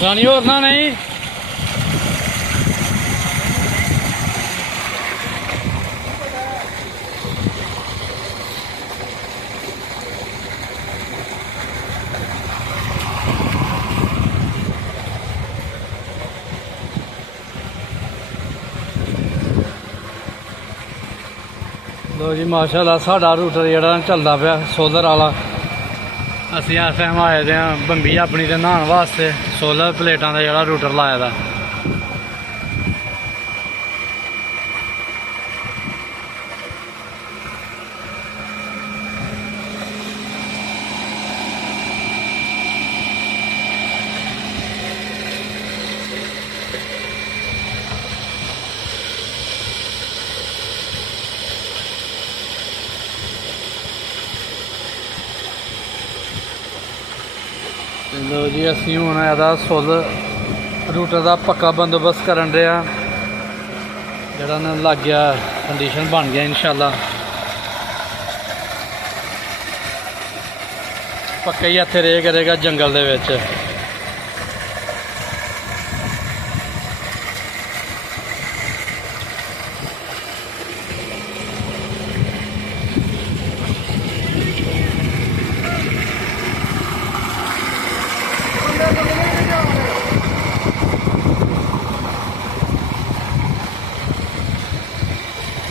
रानी और ना नहीं लो जी माशाल्लाह साडा रूटर जिहड़ा चलदा पिया सोलर वाला। असीं इस टाइम आए दे आं बंबी अपनी ते नहान वास्ते। सोलर प्लेटां दा जिहड़ा रूटर लाए दा। लो जी असीं हुण एहदा सोलर रूटर का पक्का बंदोबस्त करन रहे हैं। जिहड़ा ना लग गया कंडीशन बन गया इंशाल्लाह। पक्का ही इत्थे रेह करेगा जंगल दे विच।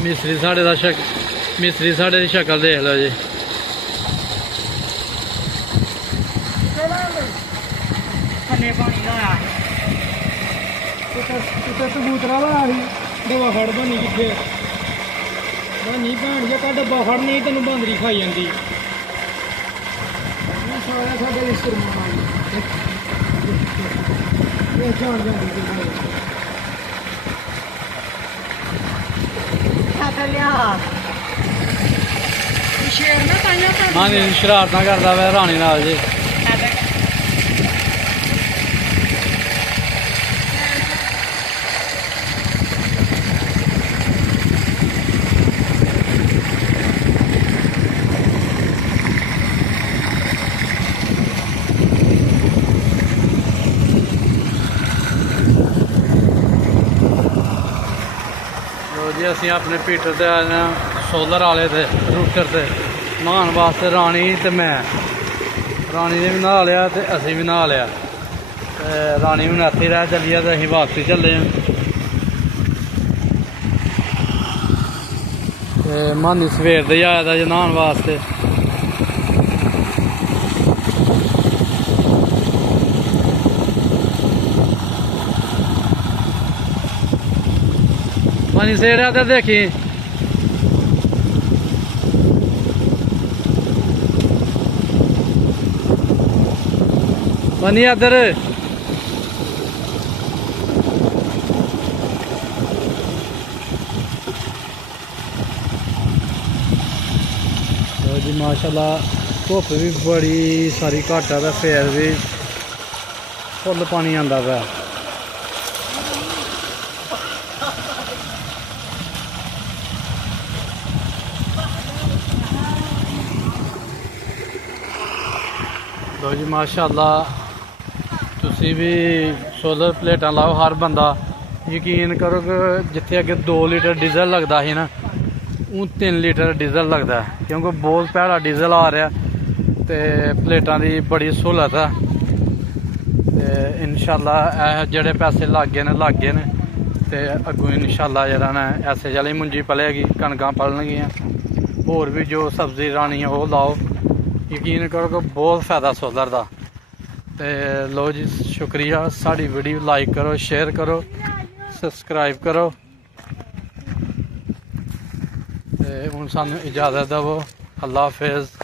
मिस्त्री साढ़े दा मिस्त्री साढ़े दी शक्ल देख लो जी। कबूतरा वाला डब्बा फड़ बनी कितने बनी भैन जी का डब्बा फड़ नहीं तेन बांदरी खाई जाती। साढ़े हाँ जी शरारत करता वै रानी नाल जी। जी असीं अपने पीटर ते आए हैं सोलर वाले थे रूटर से नहान वास्ते। रानी ते मैं रानी ने भी नहा लिया ते असीं भी नहा लिया। रानी हूँ इत्थे रह चली है तो असीं वापसी चले हैं। मानी सवेर दे आया था जी नहान वास्ते। पानी से रहा था देखी पानी इधर जी माशाल्लाह धुप भी बड़ी सारी घट है फिर भी फुल पानी आंदा पिया। लो जी माशाल्लाह तुसी भी सोलर प्लेटां लाओ। हर बंदा यकीन करो कि जिथे अगे 2 लीटर डीजल लगता ही ना हूँ 3 लीटर डीजल लगता है क्योंकि बहुत भैड़ा डीजल आ रहा। तो प्लेटां की बड़ी सहूलत है। तो इंशाल्लाह जेह्ड़े पैसे लग गए ने तो अगों इंशाल्लाह जरा ना ऐसे जली मुंजी पलेगी कणकां पलनगियां। होर भी जो सब्जी रानी है वो लाओ। यकीन करो कि बहुत फायदा सोलर का। तो लो जी शुक्रिया। साड़ी वीडियो लाइक करो शेयर करो सब्सक्राइब करो। तो हुण सानू इजाज़त दवो। अल्लाह हाफिज़।